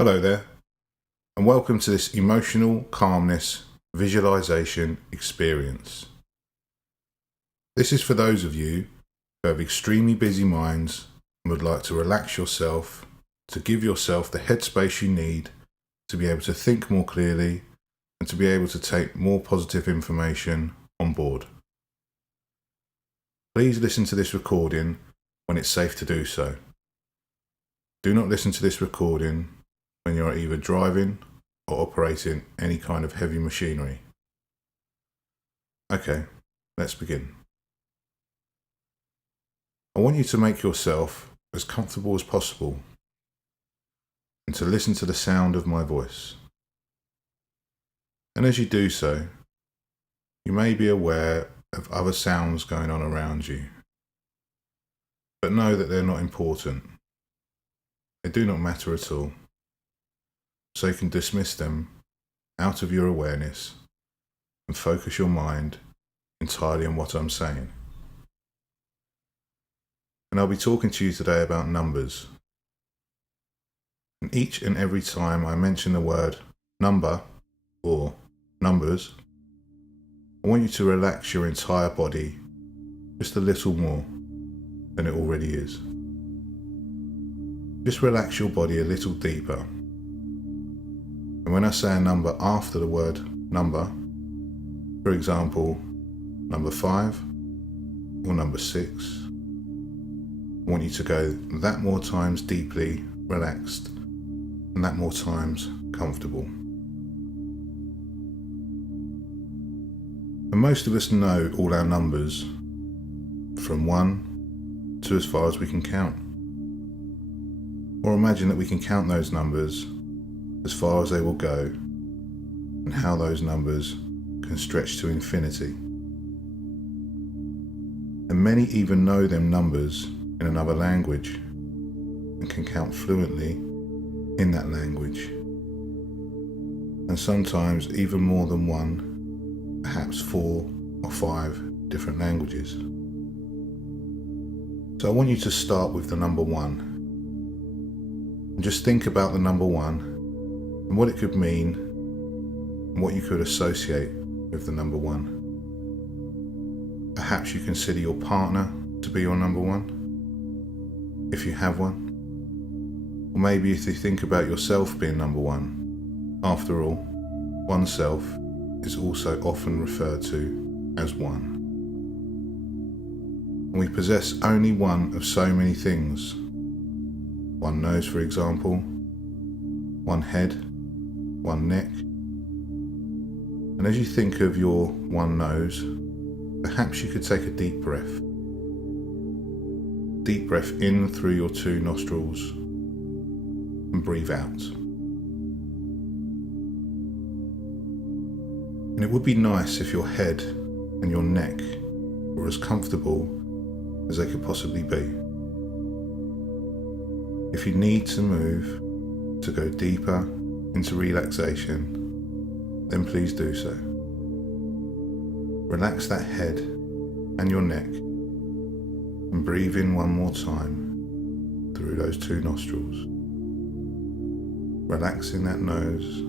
Hello there, and welcome to this emotional calmness visualization experience. This is for those of you who have extremely busy minds and would like to relax yourself, to give yourself the headspace you need to be able to think more clearly and to be able to take more positive information on board. Please listen to this recording when it's safe to do so. Do not listen to this recording when you're either driving or operating any kind of heavy machinery. Okay, let's begin. I want you to make yourself as comfortable as possible and to listen to the sound of my voice. And as you do so, you may be aware of other sounds going on around you, but know that they're not important. They do not matter at all. So you can dismiss them out of your awareness and focus your mind entirely on what I'm saying. And I'll be talking to you today about numbers. And each and every time I mention the word number or numbers, I want you to relax your entire body just a little more than it already is. Just relax your body a little deeper. And when I say a number after the word number, for example, number 5 or number 6, I want you to go that more times deeply relaxed and that more times comfortable. And most of us know all our numbers from 1 to as far as we can count. Or imagine that we can count those numbers as far as they will go, and how those numbers can stretch to infinity. And many even know them numbers in another language and can count fluently in that language. And sometimes even more than one, perhaps 4 or 5 different languages. So I want you to start with the number 1. And just think about the number 1 and what it could mean and what you could associate with the number 1. Perhaps you consider your partner to be your number 1, if you have one. Or maybe if you think about yourself being number 1. After all, oneself is also often referred to as one. And we possess only one of so many things. One nose, for example, one head, one neck. And as you think of your one nose, perhaps you could take a deep breath. Deep breath in through your 2 nostrils and breathe out. And it would be nice if your head and your neck were as comfortable as they could possibly be. If you need to move to go deeper into relaxation, then please do so. Relax that head and your neck and breathe in one more time through those 2 nostrils. Relaxing that nose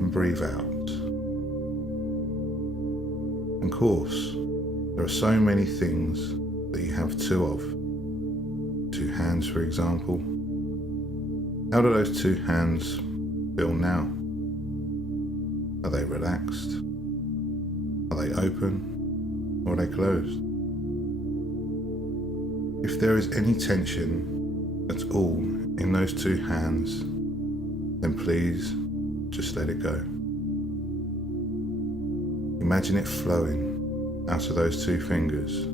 and breathe out. Of course, there are so many things that you have 2 of. 2 hands, for example. How do those 2 hands feel now? Are they relaxed? Are they open? Or are they closed? If there is any tension at all in those 2 hands, then please just let it go. Imagine it flowing out of those 2 fingers,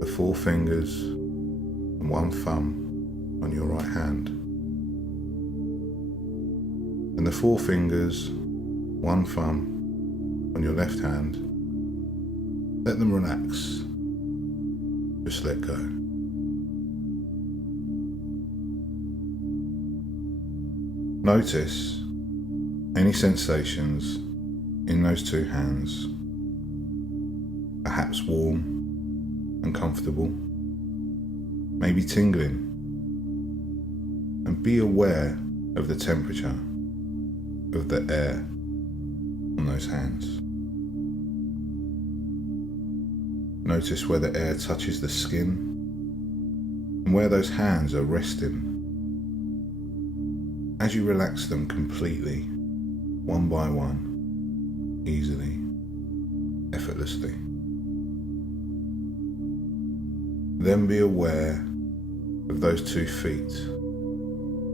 the 4 fingers and 1 thumb on your right hand. And the 4 fingers, 1 thumb on your left hand, let them relax. Just let go. Notice any sensations in those 2 hands, perhaps warm and comfortable, maybe tingling, and and be aware of the temperature of the air on those hands. Notice where the air touches the skin and where those hands are resting. As you relax them completely, one by one, easily, effortlessly. Then be aware of those 2 feet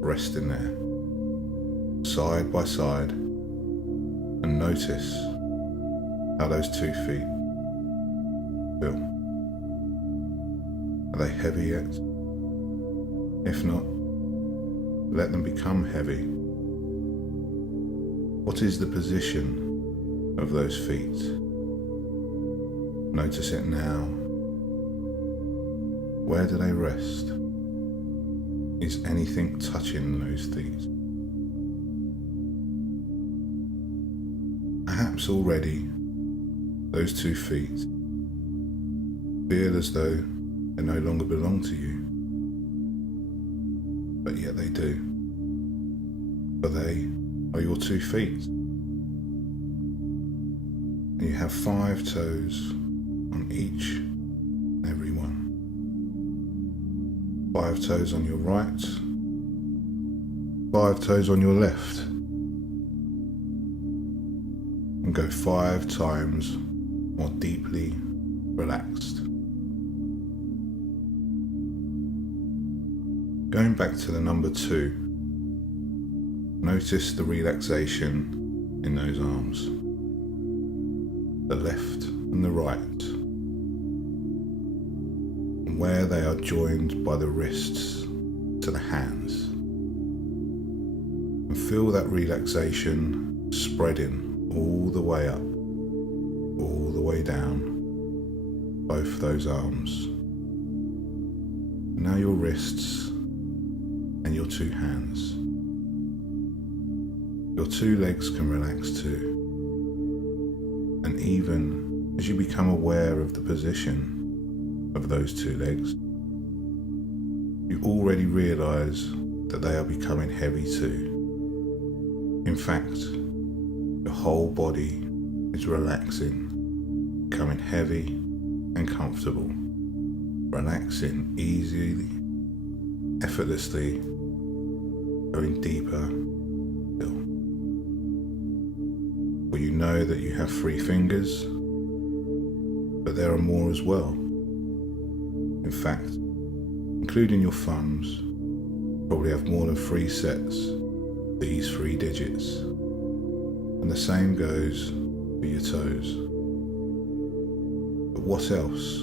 resting there, side by side, and notice how those 2 feet feel. Are they heavy yet? If not, let them become heavy. What is the position of those feet? Notice it now. Where do they rest? Is anything touching those feet? Perhaps already those 2 feet feel as though they no longer belong to you, but yet they do. For they are your 2 feet. And you have 5 toes on each and every one. 5 toes on your right, 5 toes on your left, and go 5 times more deeply relaxed. Going back to the number 2, notice the relaxation in those arms, the left and the right, and where they are joined by the wrists to the hands. And feel that relaxation spreading all the way up, all the way down, both those arms. Now your wrists and your 2 hands. Your 2 legs can relax too. And even as you become aware of the position of those 2 legs, you already realize that they are becoming heavy too. In fact, your whole body is relaxing, becoming heavy and comfortable, relaxing easily, effortlessly, going deeper still. Well, you know that you have 3 fingers, but there are more as well. In fact, including your thumbs, you probably have more than 3 sets of these 3 digits. And the same goes for your toes. But what else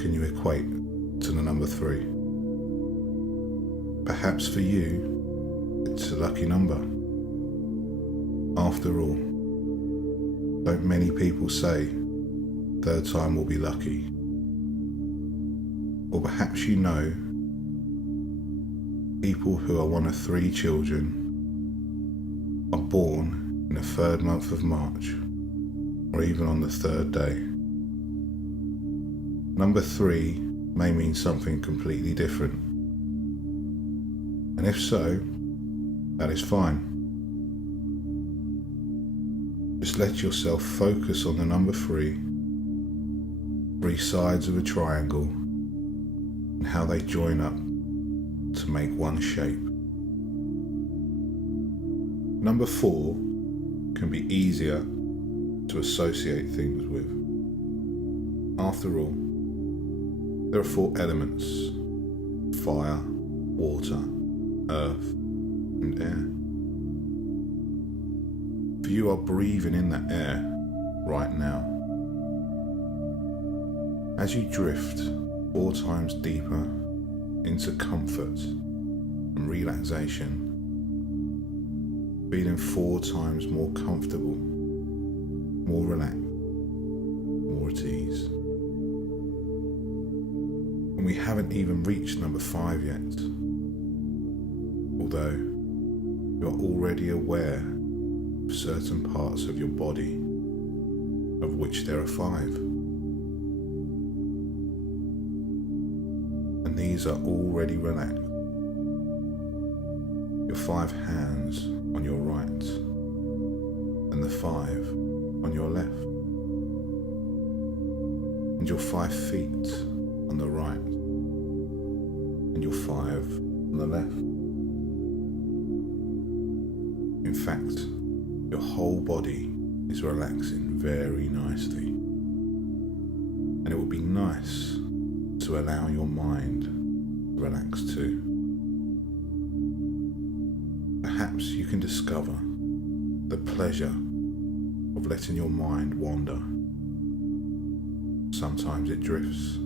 can you equate to the number 3? Perhaps for you, it's a lucky number. After all, don't many people say 3rd time will be lucky? Or perhaps you know people who are one of 3 children are born in the 3rd month of March, or even on the 3rd day. Number 3 may mean something completely different. And if so, that is fine. Just let yourself focus on the number 3 sides of a triangle, and how they join up to make one shape. Number 4 can be easier to associate things with. After all, there are 4 elements: fire, water, earth, and air. For you are breathing in that air right now. As you drift 4 times deeper into comfort and relaxation, feeling 4 times more comfortable, more relaxed, more at ease. And we haven't even reached number 5 yet, although you're already aware of certain parts of your body, of which there are 5. And these are already relaxed. your 5 hands on your right and the 5 on your left, and your 5 feet on the right and your 5 on the left. In fact, your whole body is relaxing very nicely, and it would be nice to allow your mind to relax too. Perhaps you can discover the pleasure of letting your mind wander. Sometimes it drifts.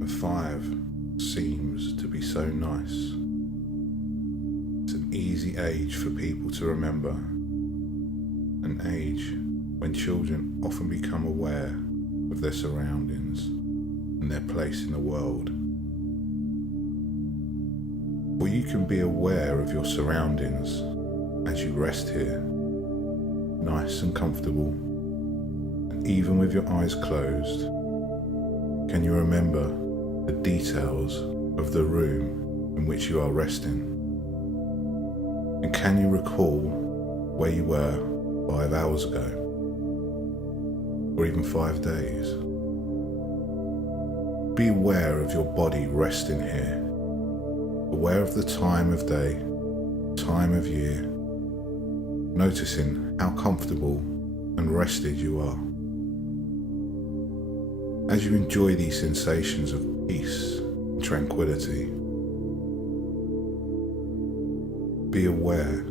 And 5 seems to be so nice. It's an easy age for people to remember, an age when children often become aware of their surroundings and their place in the world. Or you can be aware of your surroundings as you rest here, nice and comfortable, and even with your eyes closed, can you remember the details of the room in which you are resting? And can you recall where you were 5 hours ago, or even 5 days? Be aware of your body resting here, aware of the time of day, time of year, noticing how comfortable and rested you are. As you enjoy these sensations of peace and tranquility, be aware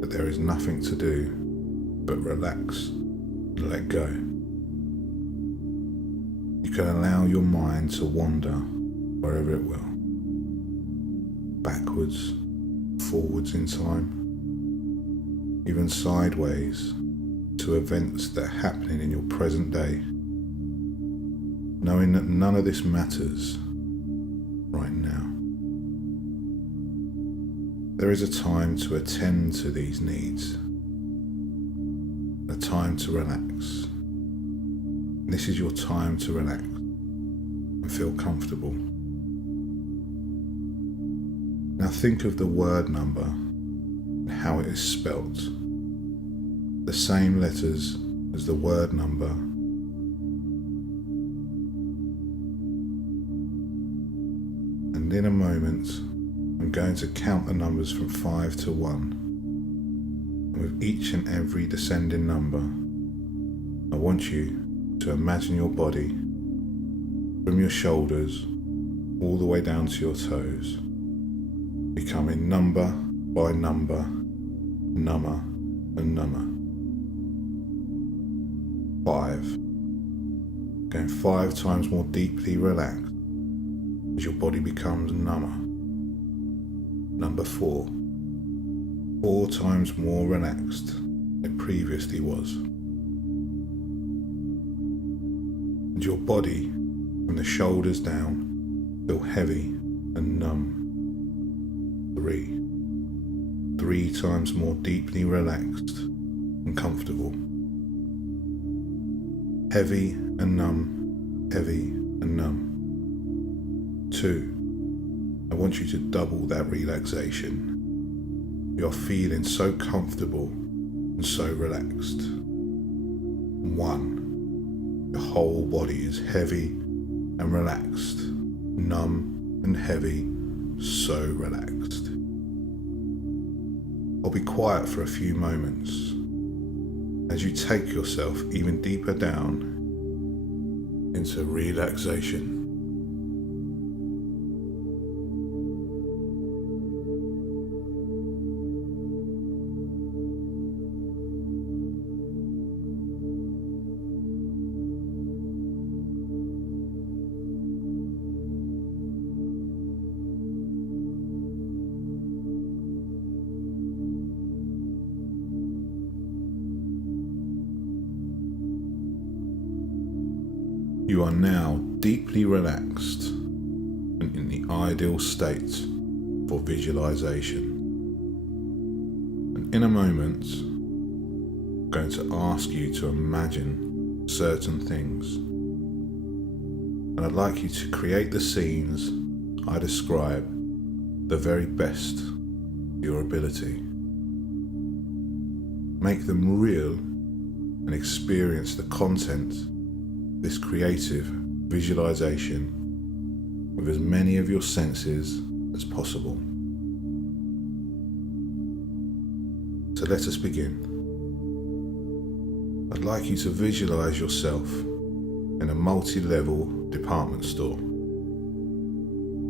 that there is nothing to do but relax and let go. You can allow your mind to wander wherever it will, backwards, forwards in time, even sideways to events that are happening in your present day, knowing that none of this matters right now. There is a time to attend to these needs, a time to relax. This is your time to relax and feel comfortable. Now think of the word number and how it is spelt. The same letters as the word number. And in a moment, I'm going to count the numbers from 5 to 1. And with each and every descending number, I want you to imagine your body from your shoulders all the way down to your toes, becoming number by number, number and number. 5. Going 5 times more deeply relaxed as your body becomes number. Number 4. 4 times more relaxed than it previously was. And your body, from the shoulders down, feel heavy and numb. 3. 3 times more deeply relaxed and comfortable. Heavy and numb, heavy and numb. 2. I want you to double that relaxation. You're feeling so comfortable and so relaxed. 1. The whole body is heavy and relaxed, numb and heavy, so relaxed. I'll be quiet for a few moments as you take yourself even deeper down into relaxation. You are now deeply relaxed and in the ideal state for visualization. And in a moment, I'm going to ask you to imagine certain things. And I'd like you to create the scenes I describe the very best of your ability. Make them real and experience the content of this creative visualization with as many of your senses as possible. So let us begin. I'd like you to visualize yourself in a multi-level department store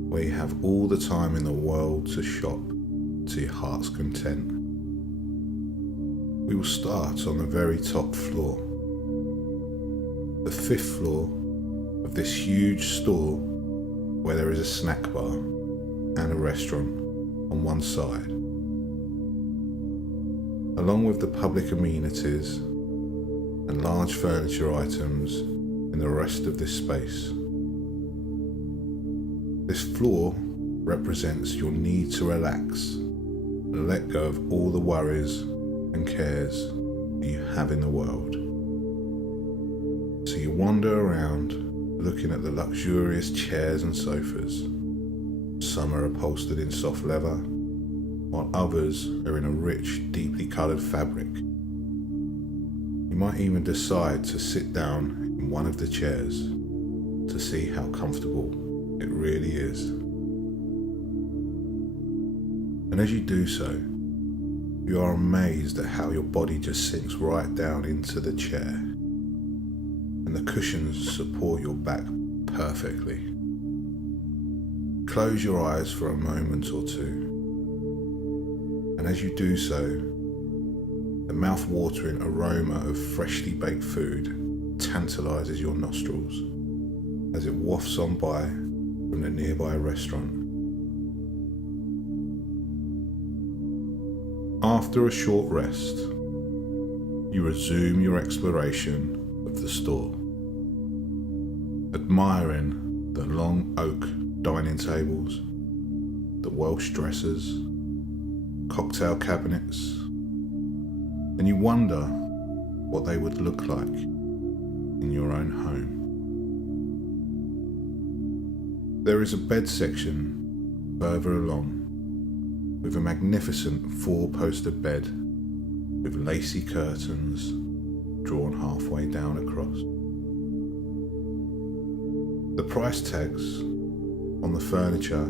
where you have all the time in the world to shop to your heart's content. We will start on the very top floor, the 5th floor of this huge store where there is a snack bar and a restaurant on one side, along with the public amenities and large furniture items in the rest of this space. This floor represents your need to relax and let go of all the worries and cares that you have in the world. So you wander around looking at the luxurious chairs and sofas. Some are upholstered in soft leather, while others are in a rich, deeply coloured fabric. You might even decide to sit down in one of the chairs to see how comfortable it really is. And as you do so, you are amazed at how your body just sinks right down into the chair, and the cushions support your back perfectly. Close your eyes for a moment or two, and as you do so, the mouth-watering aroma of freshly baked food tantalizes your nostrils as it wafts on by from the nearby restaurant. After a short rest, you resume your exploration of the store, admiring the long oak dining tables, the Welsh dressers, cocktail cabinets, and you wonder what they would look like in your own home. There is a bed section further along with a magnificent 4-poster bed with lacy curtains drawn halfway down across. The price tags on the furniture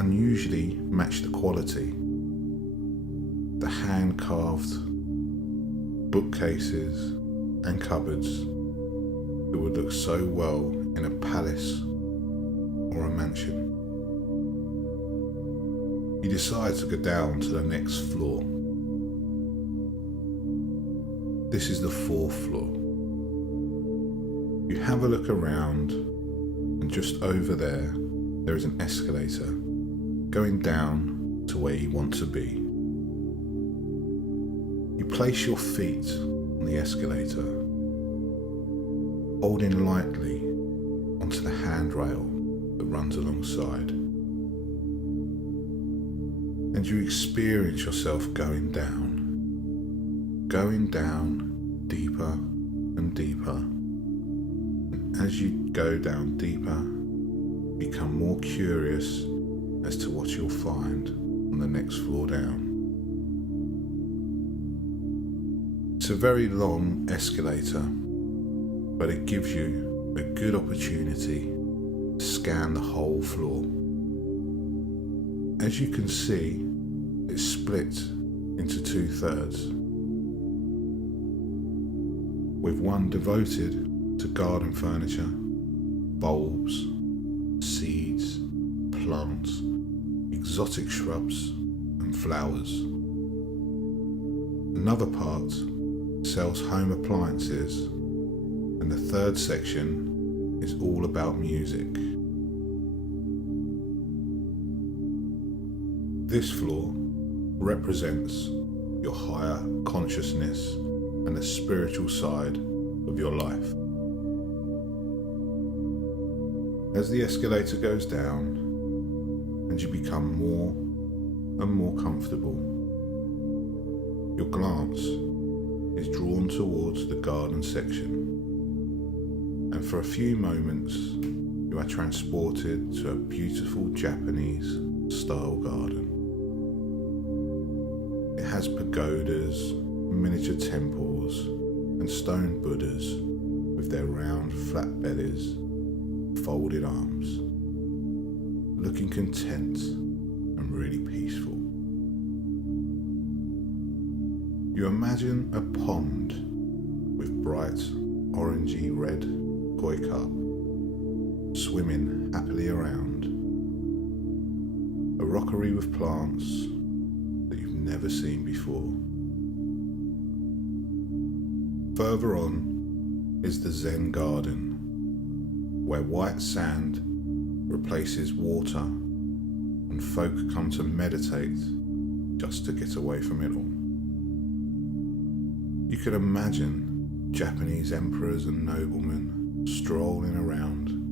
unusually match the quality. The hand-carved bookcases and cupboards that would look so well in a palace or a mansion. You decide to go down to the next floor. This is the 4th floor. You have a look around, and just over there is an escalator going down to where you want to be. You place your feet on the escalator, holding lightly onto the handrail that runs alongside, and you experience yourself going down deeper and deeper, and as you go down deeper, you become more curious as to what you'll find on the next floor down. It's a very long escalator, but it gives you a good opportunity to scan the whole floor. As you can see, it's split into 2/3, with one devoted to garden furniture, bulbs, seeds, plants, exotic shrubs and flowers. Another part sells home appliances, and the 3rd section is all about music. This floor represents your higher consciousness and the spiritual side of your life. As the escalator goes down and you become more and more comfortable, your glance is drawn towards the garden section, and for a few moments you are transported to a beautiful Japanese style garden. It has pagodas, miniature temples, and stone Buddhas with their round, flat bellies, folded arms, looking content and really peaceful. You imagine a pond with bright, orangey red koi carp swimming happily around, a rockery with plants that you've never seen before. Further on is the Zen garden, where white sand replaces water and folk come to meditate just to get away from it all. You could imagine Japanese emperors and noblemen strolling around,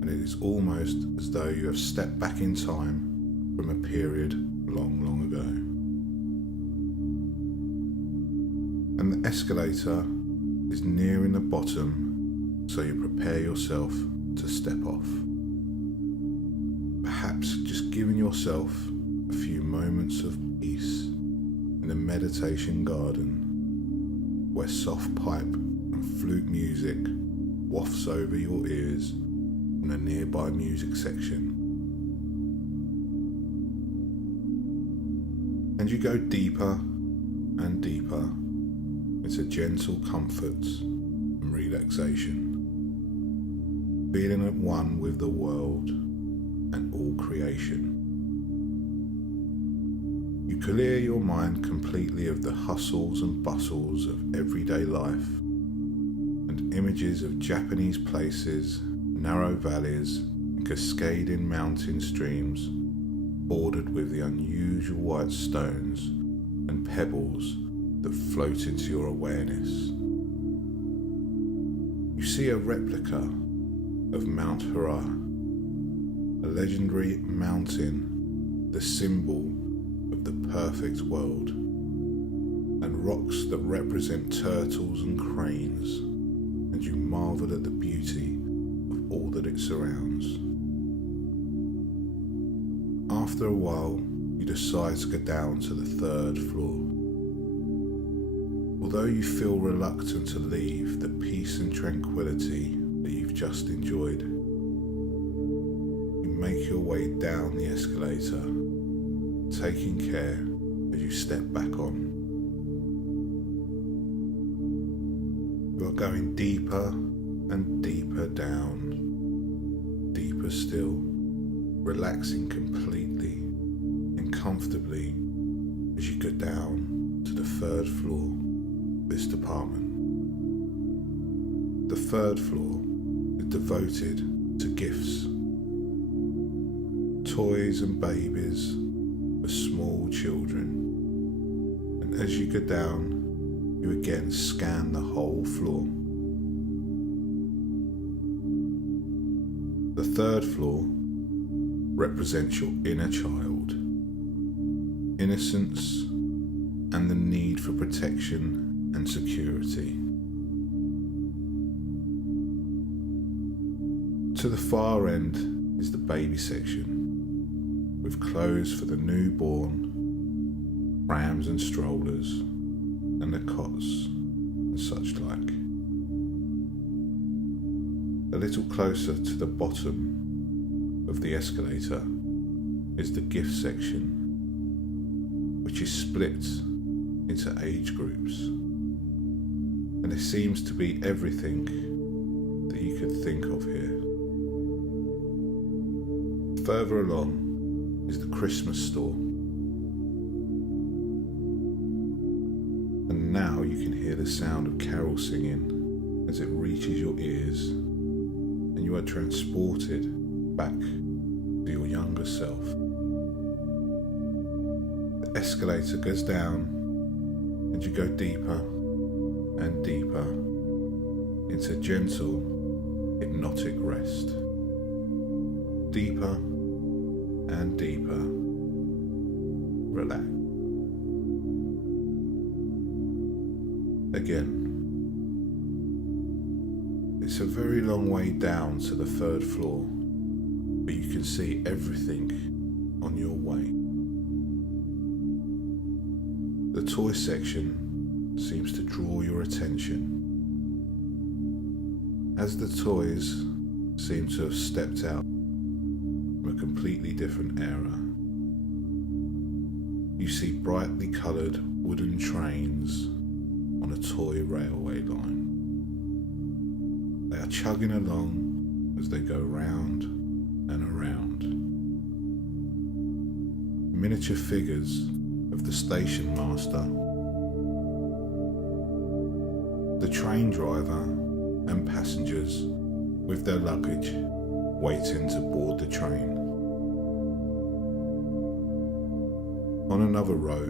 and it is almost as though you have stepped back in time from a period long, long ago. And the escalator is nearing the bottom, so you prepare yourself to step off. Perhaps just giving yourself a few moments of peace in the meditation garden, where soft pipe and flute music wafts over your ears from the nearby music section. And you go deeper and deeper into gentle comfort and relaxation, feeling at one with the world and all creation. You clear your mind completely of the hustles and bustles of everyday life, and images of Japanese places, narrow valleys, and cascading mountain streams bordered with the unusual white stones and pebbles that float into your awareness. You see a replica of Mount Hara, a legendary mountain, the symbol of the perfect world, and rocks that represent turtles and cranes, and you marvel at the beauty of all that it surrounds. After a while, you decide to go down to the 3rd floor. Although you feel reluctant to leave the peace and tranquility that you've just enjoyed, you make your way down the escalator, taking care as you step back on. You are going deeper and deeper down, deeper still, relaxing completely and comfortably as you go down to the 3rd floor of this department. The 3rd floor is devoted to gifts, toys and babies for small children, and as you go down, you again scan the whole floor. The 3rd floor represents your inner child, innocence, and the need for protection and security. To the far end is the baby section, with clothes for the newborn, prams and strollers, and the cots and such like. A little closer to the bottom of the escalator is the gift section, which is split into age groups, and there seems to be everything that you could think of here. Further along is the Christmas store, and now you can hear the sound of carol singing as it reaches your ears, and you are transported back to your younger self. The escalator goes down, and you go deeper and deeper into gentle, hypnotic rest. Deeper and deeper, relax. Again, It's a very long way down to the 3rd floor, but you can see everything on your way. The toy section seems to draw your attention, as the toys seem to have stepped out from a completely different era. You see brightly coloured wooden trains on a toy railway line. They are chugging along as they go round and around. Miniature figures of the station master, the train driver and passengers with their luggage waiting to board the train. On another row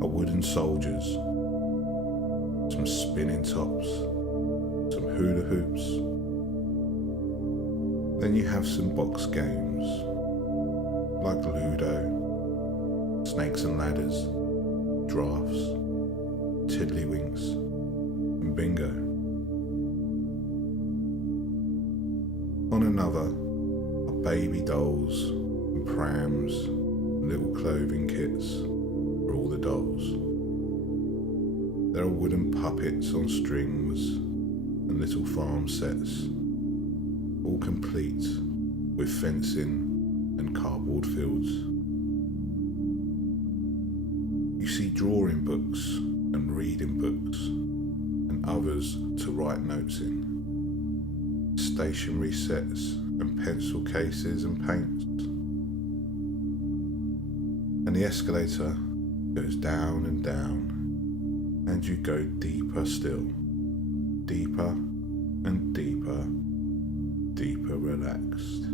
are wooden soldiers, some spinning tops, some hula hoops. Then you have some box games like Ludo, Snakes and Ladders, Drafts, Tiddlywinks and Bingo. On another are baby dolls and prams, little clothing kits for all the dolls. There are wooden puppets on strings and little farm sets, all complete with fencing and cardboard fields. You see drawing books and reading books and others to write notes in, stationery sets and pencil cases and paints. And the escalator goes down and down, and you go deeper still, deeper and deeper, deeper relaxed.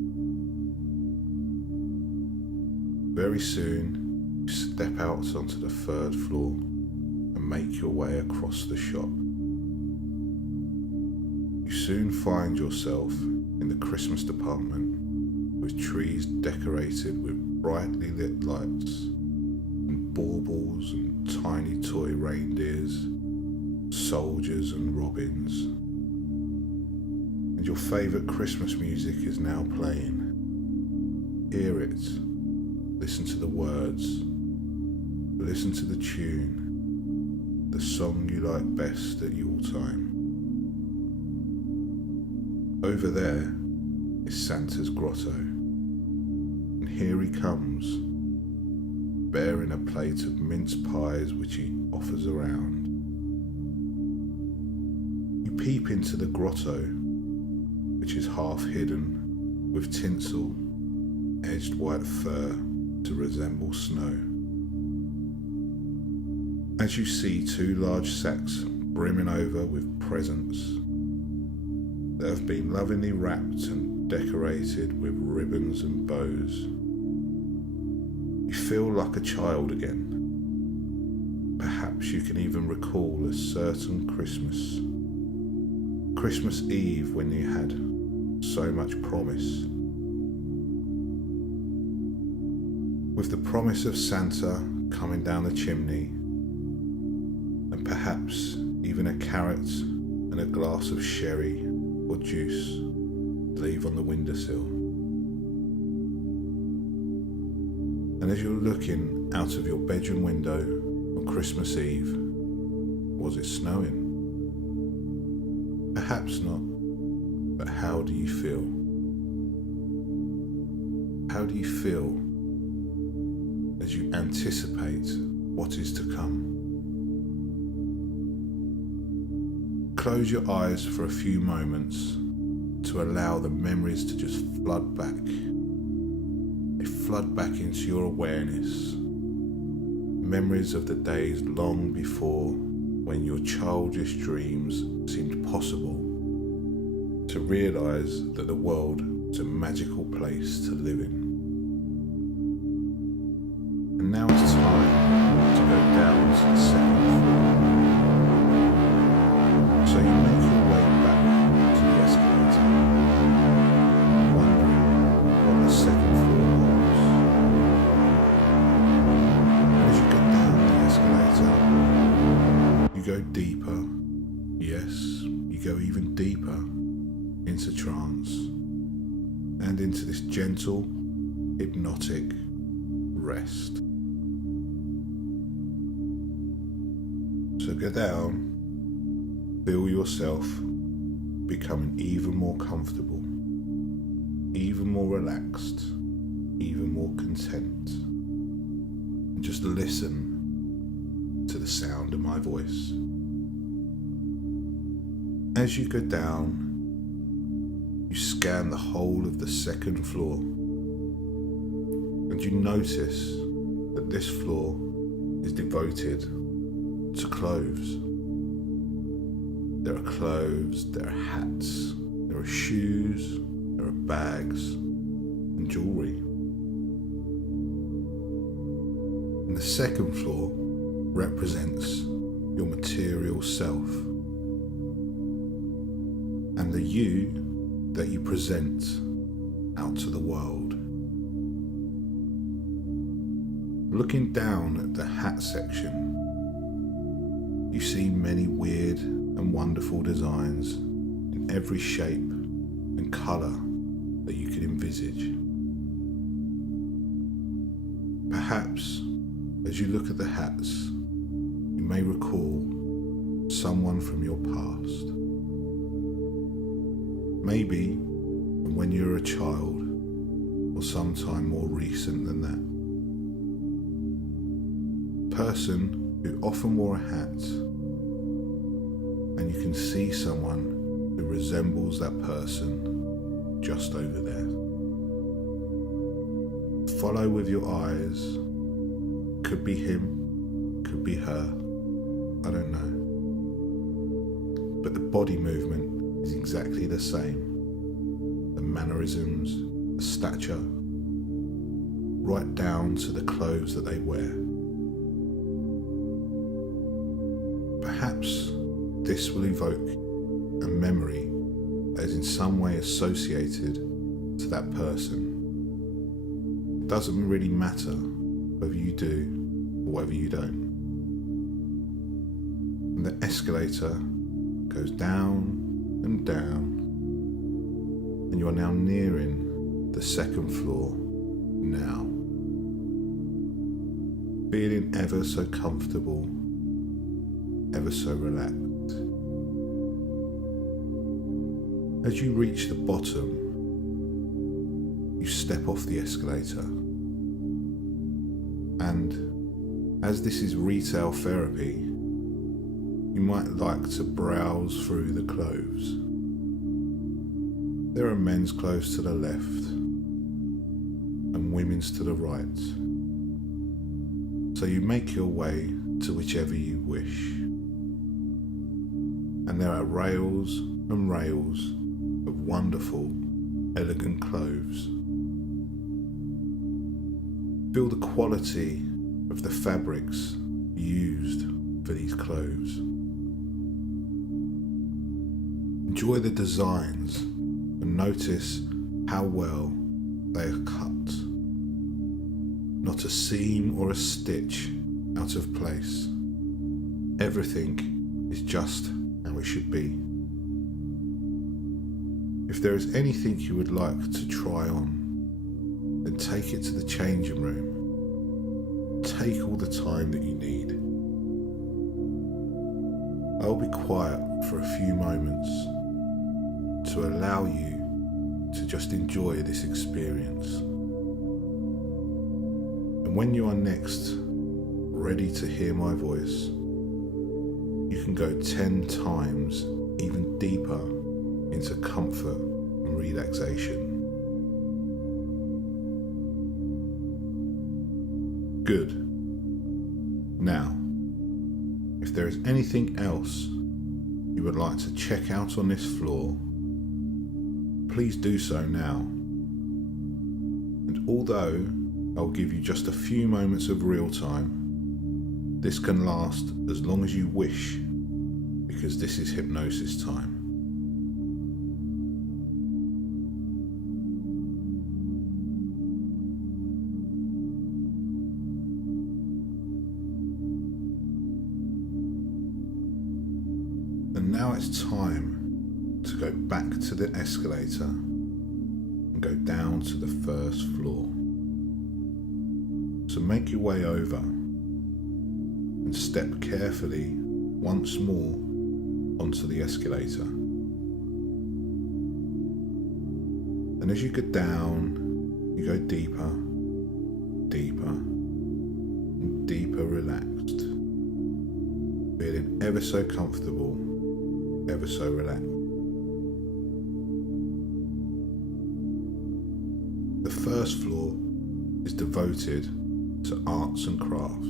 Very soon, you step out onto the 3rd floor and make your way across the shop. You soon find yourself in the Christmas department with trees decorated with brightly lit lights and baubles and tiny toy reindeers, soldiers and robins. And your favourite Christmas music is now playing. Hear it, listen to the words, listen to the tune, the song you like best at Yuletime. Over there is Santa's grotto, and here he comes, bearing a plate of mince pies which he offers around. You peep into the grotto, which is half hidden with tinsel, edged white fur to resemble snow. As you see 2 large sacks brimming over with presents that have been lovingly wrapped and decorated with ribbons and bows. You feel like a child again. Perhaps you can even recall a certain Christmas Eve when you had so much promise. With the promise of Santa coming down the chimney, and perhaps even a carrot and a glass of sherry or juice to leave on the windowsill. And as you're looking out of your bedroom window on Christmas Eve, was it snowing? Perhaps not, but how do you feel? How do you feel as you anticipate what is to come? Close your eyes for a few moments to allow the memories to just flood back. They flood back into your awareness. Memories of the days long before when your childish dreams seemed possible, to realise that the world is a magical place to live in. And now it's time to go down to the 2nd floor. So you make your way back to the escalator, wondering what the 2nd floor holds. And as you get down the escalator, you go deeper. Yes, you go even deeper. into trance and into this gentle, hypnotic rest. So go down, feel yourself becoming even more comfortable, even more relaxed, even more content. And just listen to the sound of my voice. As you go down, you scan the whole of the second floor, and you notice that this floor is devoted to clothes. There are clothes, there are hats, there are shoes, there are bags and jewellery. And the second floor represents your material self and the you that you present out to the world. Looking down at the hat section, you see many weird and wonderful designs in every shape and colour that you could envisage. Perhaps as you look at the hats, you may recall someone from your past. Maybe from when you were a child, or sometime more recent than that. Person who often wore a hat, and you can see someone who resembles that person just over there. Follow with your eyes. Could be him, could be her, I don't know. But the body movement is exactly the same. The mannerisms, the stature, right down to the clothes that they wear. Perhaps this will evoke a memory that is in some way associated to that person. It doesn't really matter whether you do or whether you don't. And the escalator goes down and down, and you are now nearing the second floor now. Feeling ever so comfortable, ever so relaxed. As you reach the bottom, you step off the escalator. And as this is retail therapy, you might like to browse through the clothes. There are men's clothes to the left and women's to the right. So you make your way to whichever you wish. And there are rails and rails of wonderful, elegant clothes. Feel the quality of the fabrics used for these clothes. Enjoy the designs and notice how well they are cut. Not a seam or a stitch out of place. Everything is just how it should be. If there is anything you would like to try on, then take it to the changing room. Take all the time that you need. I'll be quiet for a few moments to allow you to just enjoy this experience. And when you are next ready to hear my voice, you can go 10 times even deeper into comfort and relaxation. Good. Now, if there is anything else you would like to check out on this floor, please do so now. And although I'll give you just a few moments of real time, this can last as long as you wish, because this is hypnosis time. And now it's time to go back to the escalator and go down to the first floor. So make your way over and step carefully once more onto the escalator. And as you go down, you go deeper, deeper, and deeper relaxed, feeling ever so comfortable, ever so relaxed. The first floor is devoted to arts and crafts.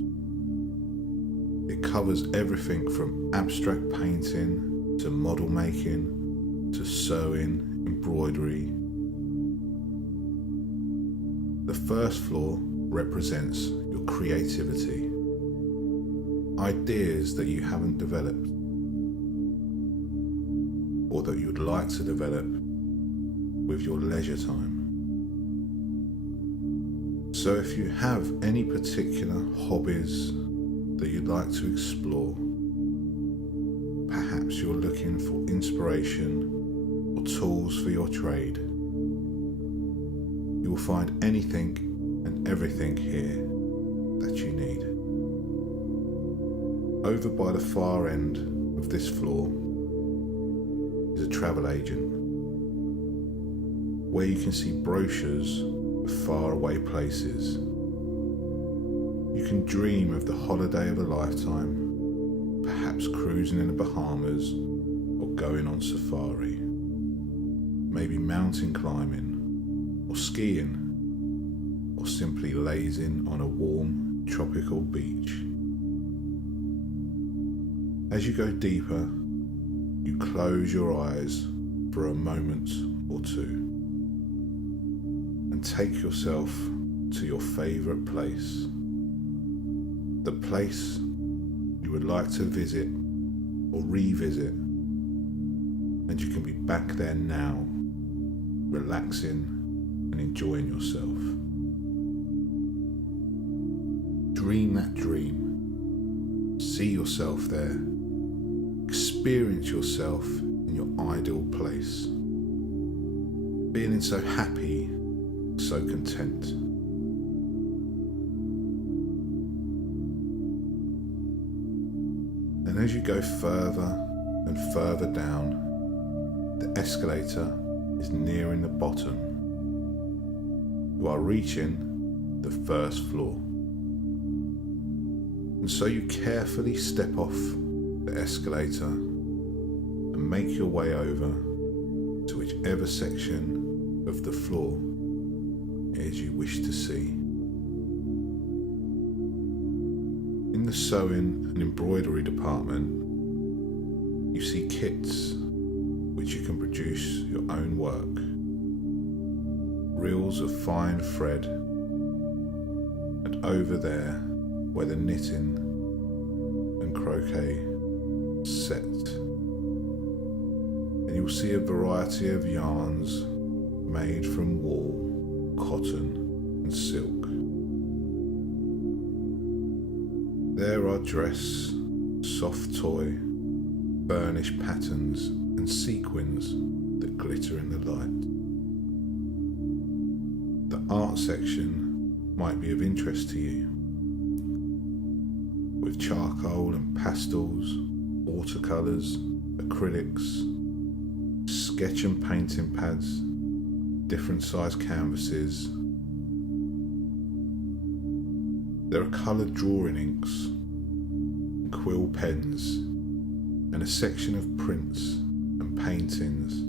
It covers everything from abstract painting to model making to sewing, embroidery. The first floor represents your creativity, ideas that you haven't developed or that you'd like to develop with your leisure time. So if you have any particular hobbies that you'd like to explore, perhaps you're looking for inspiration or tools for your trade, you will find anything and everything here that you need. Over by the far end of this floor is a travel agent, where you can see brochures of faraway places. You can dream of the holiday of a lifetime, perhaps cruising in the Bahamas or going on safari, maybe mountain climbing or skiing, or simply lazing on a warm tropical beach. As you go deeper, you close your eyes for a moment or two and take yourself to your favourite place, the place you would like to visit or revisit, and you can be back there now, relaxing and enjoying yourself. Dream that dream. See yourself there. Experience yourself in your ideal place. Feeling so happy, so content. And as you go further and further down, the escalator is nearing the bottom. You are reaching the first floor. And so you carefully step off the escalator and make your way over to whichever section of the floor it is you wish to see. In the sewing and embroidery department, you see kits which you can produce your own work. Reels of fine thread, and over there where the knitting and croquet set, and you'll see a variety of yarns made from wool, cotton and silk. There are dress, soft toy, burnished patterns and sequins that glitter in the light. The art section might be of interest to you, with charcoal and pastels, watercolours, acrylics, sketch and painting pads, different size canvases. There are coloured drawing inks, quill pens, and a section of prints and paintings,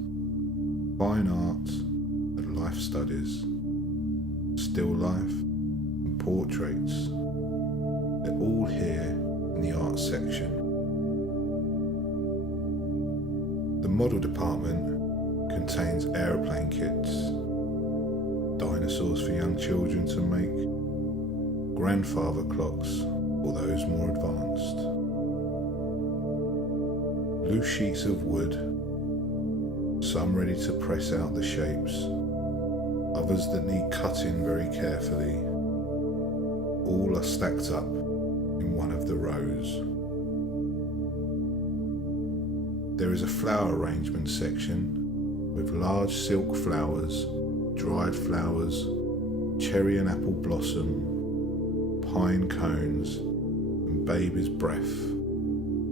fine art and life studies, still life and portraits. They're all here in the art section. The model department contains aeroplane kits, dinosaurs for young children to make, grandfather clocks for those more advanced, loose sheets of wood, some ready to press out the shapes, others that need cutting very carefully. All are stacked up in one of the rows. There is a flower arrangement section with large silk flowers, dried flowers, cherry and apple blossom, pine cones, and baby's breath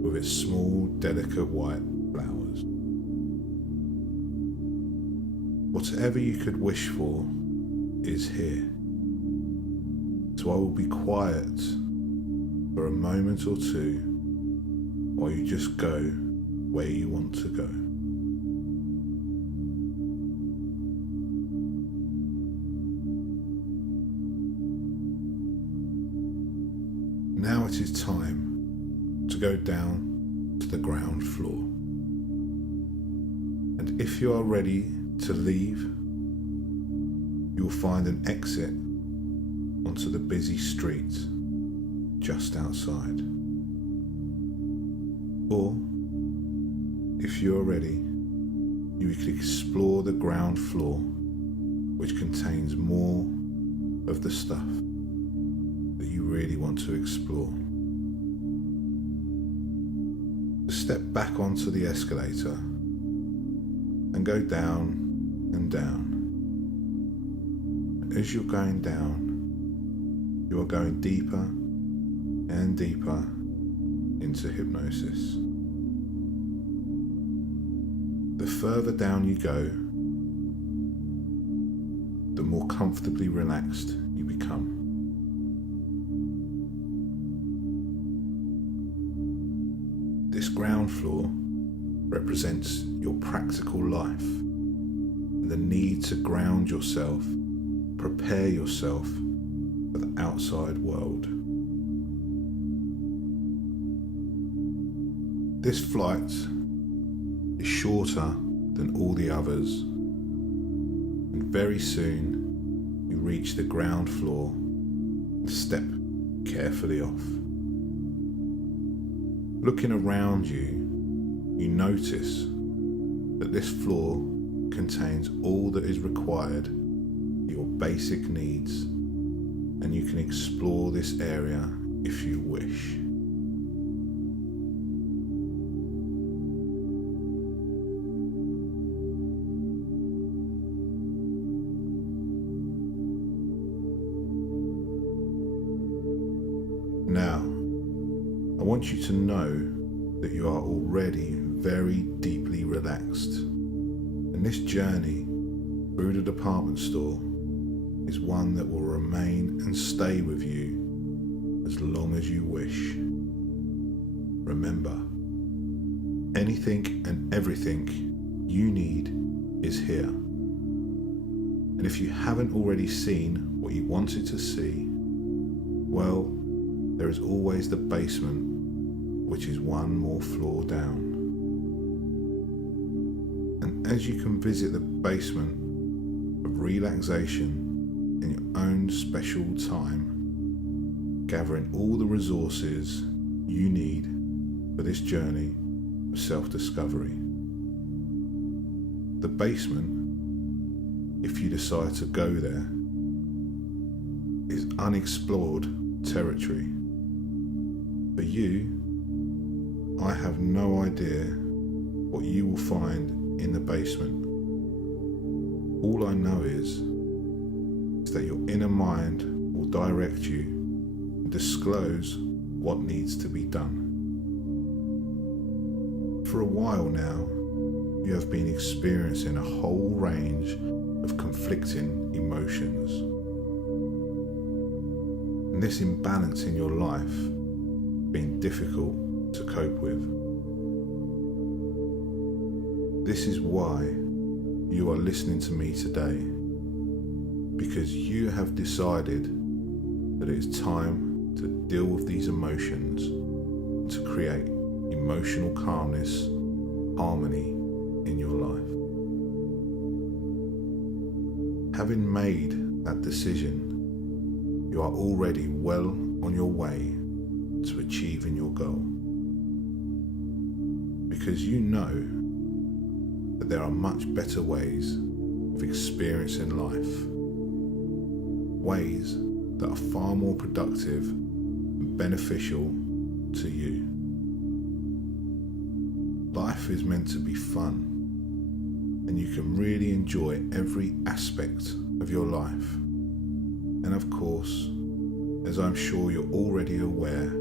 with its small, delicate white flowers. Whatever you could wish for is here. So I will be quiet for a moment or two while you just go where you want to go. Now it is time to go down to the ground floor. And if you are ready to leave, you will find an exit onto the busy street just outside. Or, if you are ready, you can explore the ground floor, which contains more of the stuff that you really want to explore. Step back onto the escalator and go down and down. As you're going down, you are going deeper and deeper into hypnosis. The further down you go, the more comfortably relaxed you become. This ground floor represents your practical life and the need to ground yourself, prepare yourself for the outside world. This flight is shorter than all the others, and very soon you reach the ground floor and step carefully off. Looking around you, you notice that this floor contains all that is required for your basic needs, and you can explore this area if you wish. Now, I want you to know that you are already very deeply relaxed, and this journey through the department store is one that will remain and stay with you as long as you wish. Remember, anything and everything you need is here. And if you haven't already seen what you wanted to see, well, there is always the basement, which is one more floor down. And as you can visit the basement of relaxation in your own special time, gathering all the resources you need for this journey of self-discovery. The basement, if you decide to go there, is unexplored territory. For you, I have no idea what you will find in the basement. All I know is that your inner mind will direct you and disclose what needs to be done. For a while now, you have been experiencing a whole range of conflicting emotions. And this imbalance in your life been difficult to cope with. This is why you are listening to me today, because you have decided that it's time to deal with these emotions, to create emotional calmness, harmony in your life. Having made that decision, you are already well on your way to achieving your goal, because you know that there are much better ways of experiencing life, ways that are far more productive and beneficial to you. life is meant to be fun, and you can really enjoy every aspect of your life. And of course, as I'm sure you're already aware,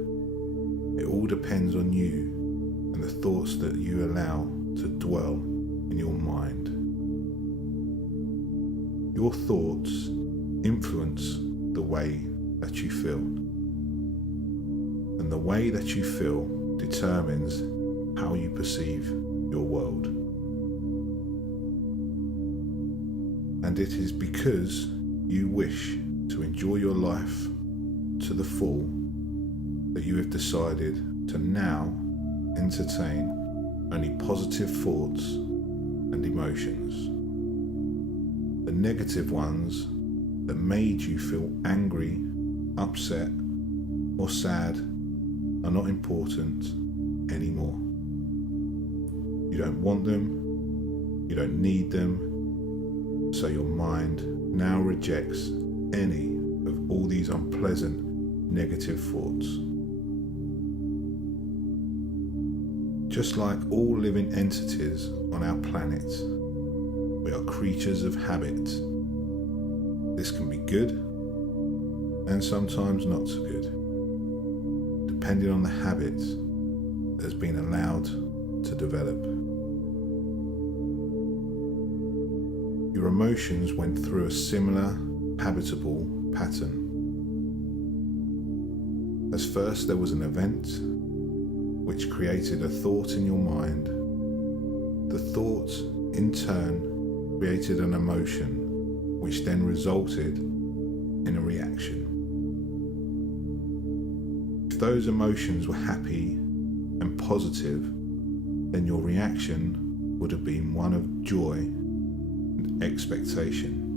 it all depends on you and the thoughts that you allow to dwell in your mind. Your thoughts influence the way that you feel, and the way that you feel determines how you perceive your world. And it is because you wish to enjoy your life to the full that you have decided to now entertain only positive thoughts and emotions. The negative ones that made you feel angry, upset, or sad are not important anymore. You don't want them, you don't need them, so your mind now rejects any of all these unpleasant negative thoughts. Just like all living entities on our planet, we are creatures of habit. This can be good and sometimes not so good, depending on the habit that has been allowed to develop. Your emotions went through a similar habitable pattern. As first there was an event which created a thought in your mind. The thought in turn created an emotion which then resulted in a reaction. If those emotions were happy and positive, then your reaction would have been one of joy and expectation.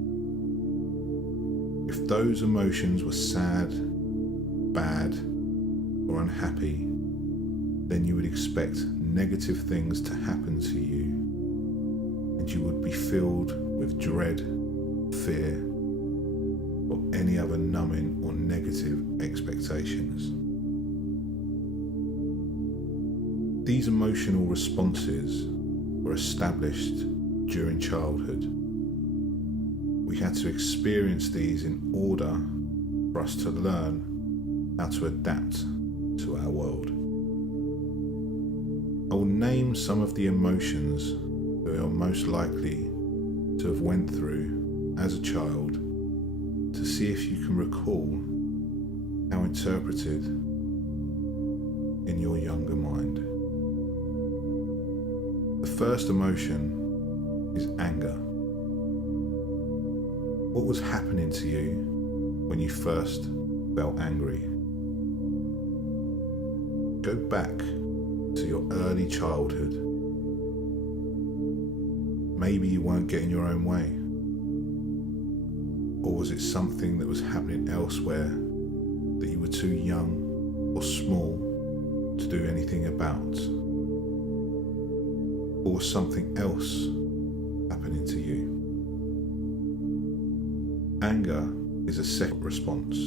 If those emotions were sad, bad, or unhappy, then you would expect negative things to happen to you, and you would be filled with dread, fear, or any other numbing or negative expectations. These emotional responses were established during childhood. We had to experience these in order for us to learn how to adapt to our world. I will name some of the emotions that you are most likely to have went through as a child to see if you can recall how interpreted in your younger mind. The first emotion is anger. What was happening to you when you first felt angry? Go back to your early childhood. Maybe you weren't getting your own way. Or was it something that was happening elsewhere that you were too young or small to do anything about? Or was something else happening to you? Anger is a second response.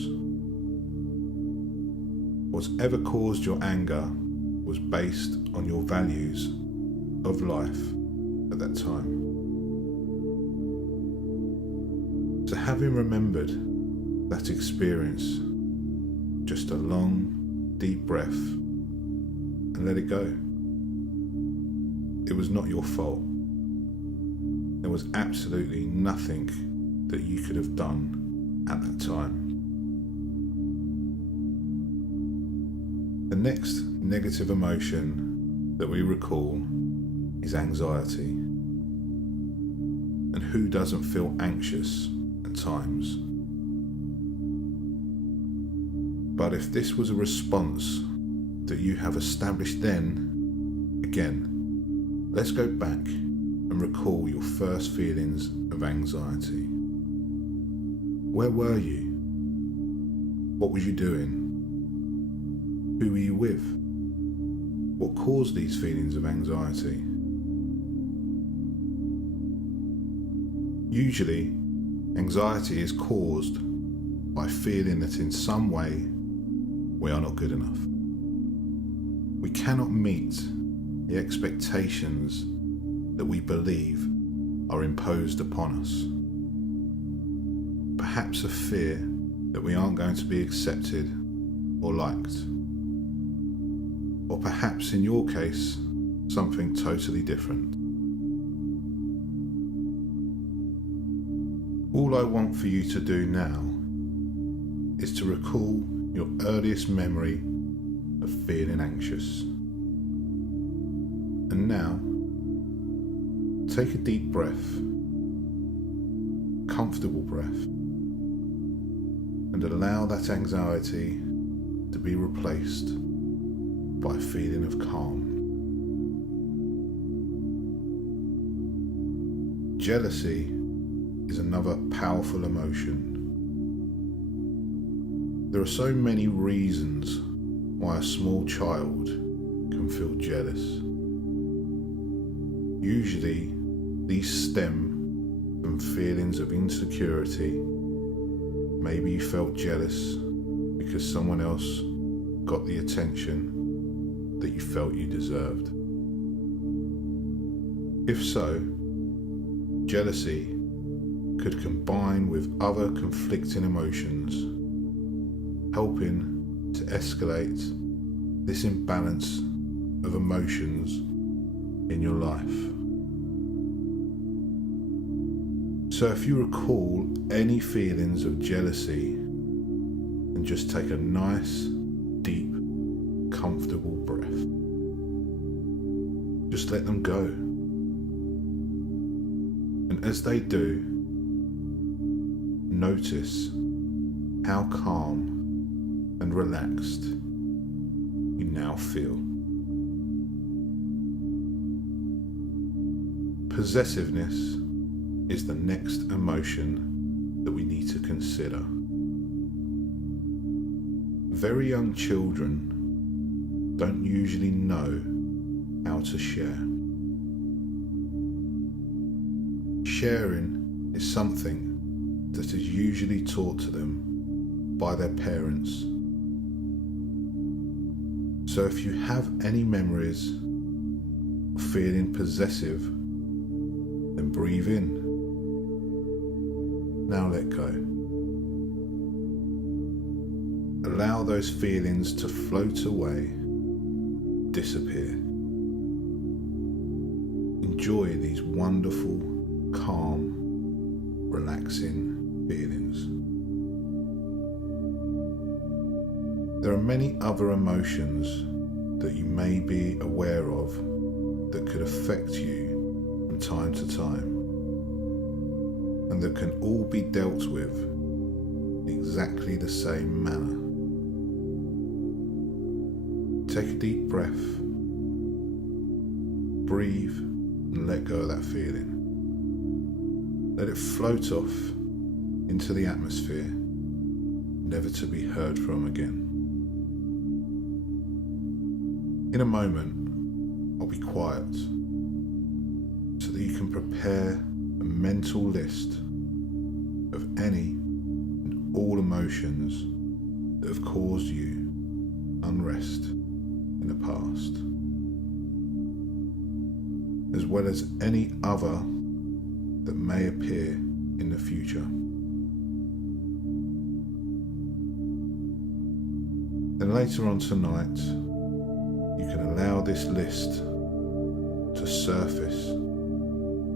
Whatever caused your anger was based on your values of life at that time. So having remembered that experience, just a long, deep breath and let it go. It was not your fault. There was absolutely nothing that you could have done at that time. The next negative emotion that we recall is anxiety. And who doesn't feel anxious at times? But if this was a response that you have established then, again, let's go back and recall your first feelings of anxiety. Where were you? What was you doing? Who were you with? What caused these feelings of anxiety? Usually, anxiety is caused by feeling that in some way we are not good enough. We cannot meet the expectations that we believe are imposed upon us. Perhaps a fear that we aren't going to be accepted or liked. Or perhaps in your case, something totally different. All I want for you to do now is to recall your earliest memory of feeling anxious. And now, take a deep breath, comfortable breath, and allow that anxiety to be replaced by a feeling of calm. Jealousy is another powerful emotion. There are so many reasons why a small child can feel jealous. Usually, these stem from feelings of insecurity. Maybe you felt jealous because someone else got the attention that you felt you deserved. If so, jealousy could combine with other conflicting emotions, helping to escalate this imbalance of emotions in your life. So if you recall any feelings of jealousy, then just take a nice, deep, comfortable breath. Just let them go. And as they do, notice how calm and relaxed you now feel. Possessiveness is the next emotion that we need to consider. Very young children don't usually know how to share. Sharing is something that is usually taught to them by their parents. So if you have any memories of feeling possessive, then breathe in. Now let go. Allow those feelings to float away, disappear. Enjoy these wonderful, calm, relaxing feelings. There are many other emotions that you may be aware of that could affect you from time to time, and that can all be dealt with in exactly the same manner. Take a deep breath, breathe, and let go of that feeling. Let it float off into the atmosphere, never to be heard from again. In a moment, I'll be quiet so that you can prepare a mental list of any and all emotions that have caused you unrest in the past, as well as any other that may appear in the future. Then later on tonight, you can allow this list to surface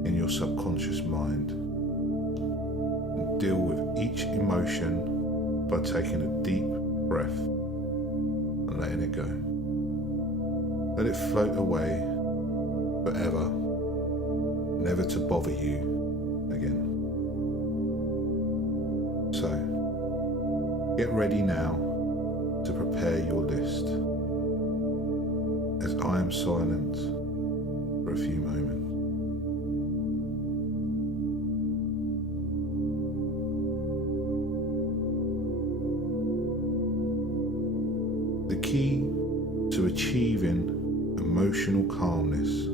in your subconscious mind and deal with each emotion by taking a deep breath and letting it go. Let it float away forever, never to bother you again. So, get ready now to prepare your list as I am silent for a few moments. The key to achieving emotional calmness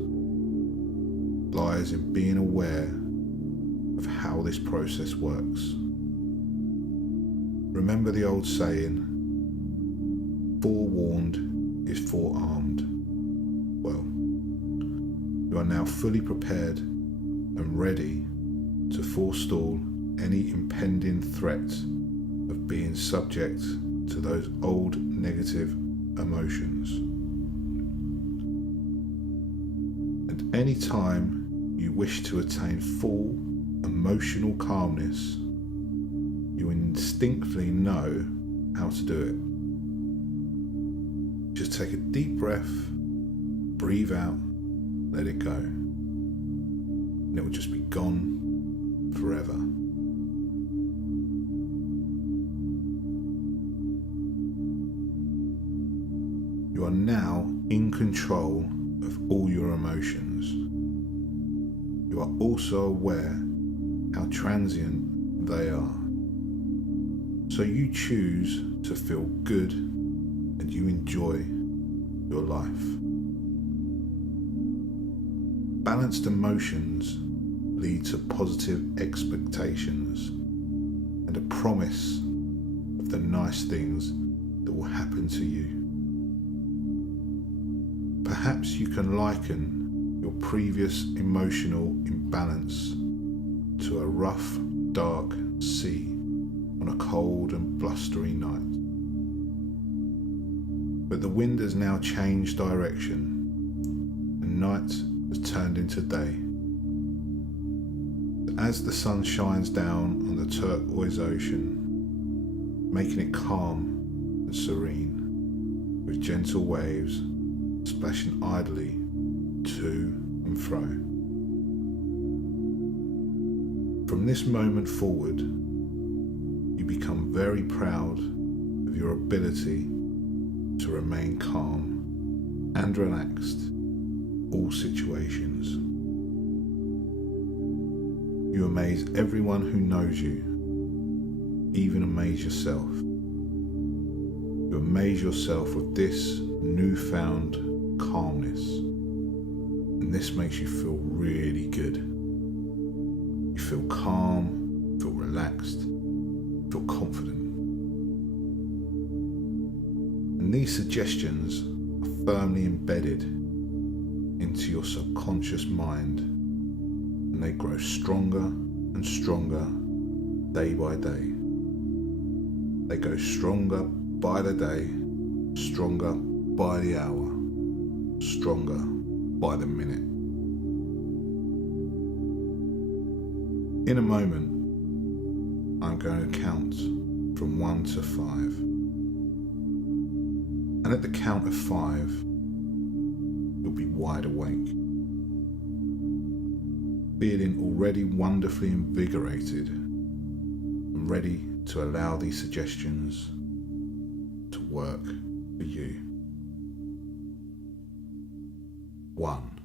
lies in being aware of how this process works. Remember the old saying, forewarned is forearmed. Well, You are now fully prepared and ready to forestall any impending threat of being subject to those old negative emotions. And any time you wish to attain full emotional calmness, you instinctively know how to do it. Just take a deep breath, breathe out, let it go, and it will just be gone forever. You are now in control of all your emotions. You are also aware how transient they are. So you choose to feel good and you enjoy your life. Balanced emotions lead to positive expectations and a promise of the nice things that will happen to you. Perhaps you can liken your previous emotional imbalance to a rough, dark sea on a cold and blustery night. But the wind has now changed direction and night has turned into day. As the sun shines down on the turquoise ocean, making it calm and serene, with gentle waves splashing idly to and fro. From this moment forward, you become very proud of your ability to remain calm and relaxed in all situations. You amaze everyone who knows you, even amaze yourself. You amaze yourself with this newfound calmness, and this makes you feel really good. You feel calm, feel relaxed, feel confident. And these suggestions are firmly embedded into your subconscious mind, and they grow stronger and stronger day by day. They go stronger by the day, stronger by the hour, stronger by the minute. In a moment, I'm going to count from 1 to 5. And at the count of 5, you'll be wide awake, feeling already wonderfully invigorated and ready to allow these suggestions to work for you. 1.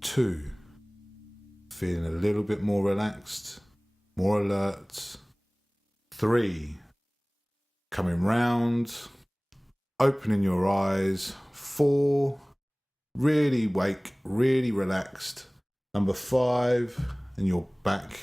2. Feeling a little bit more relaxed, more alert. 3. Coming round, opening your eyes. 4. Really awake, really relaxed. Number 5, and you're back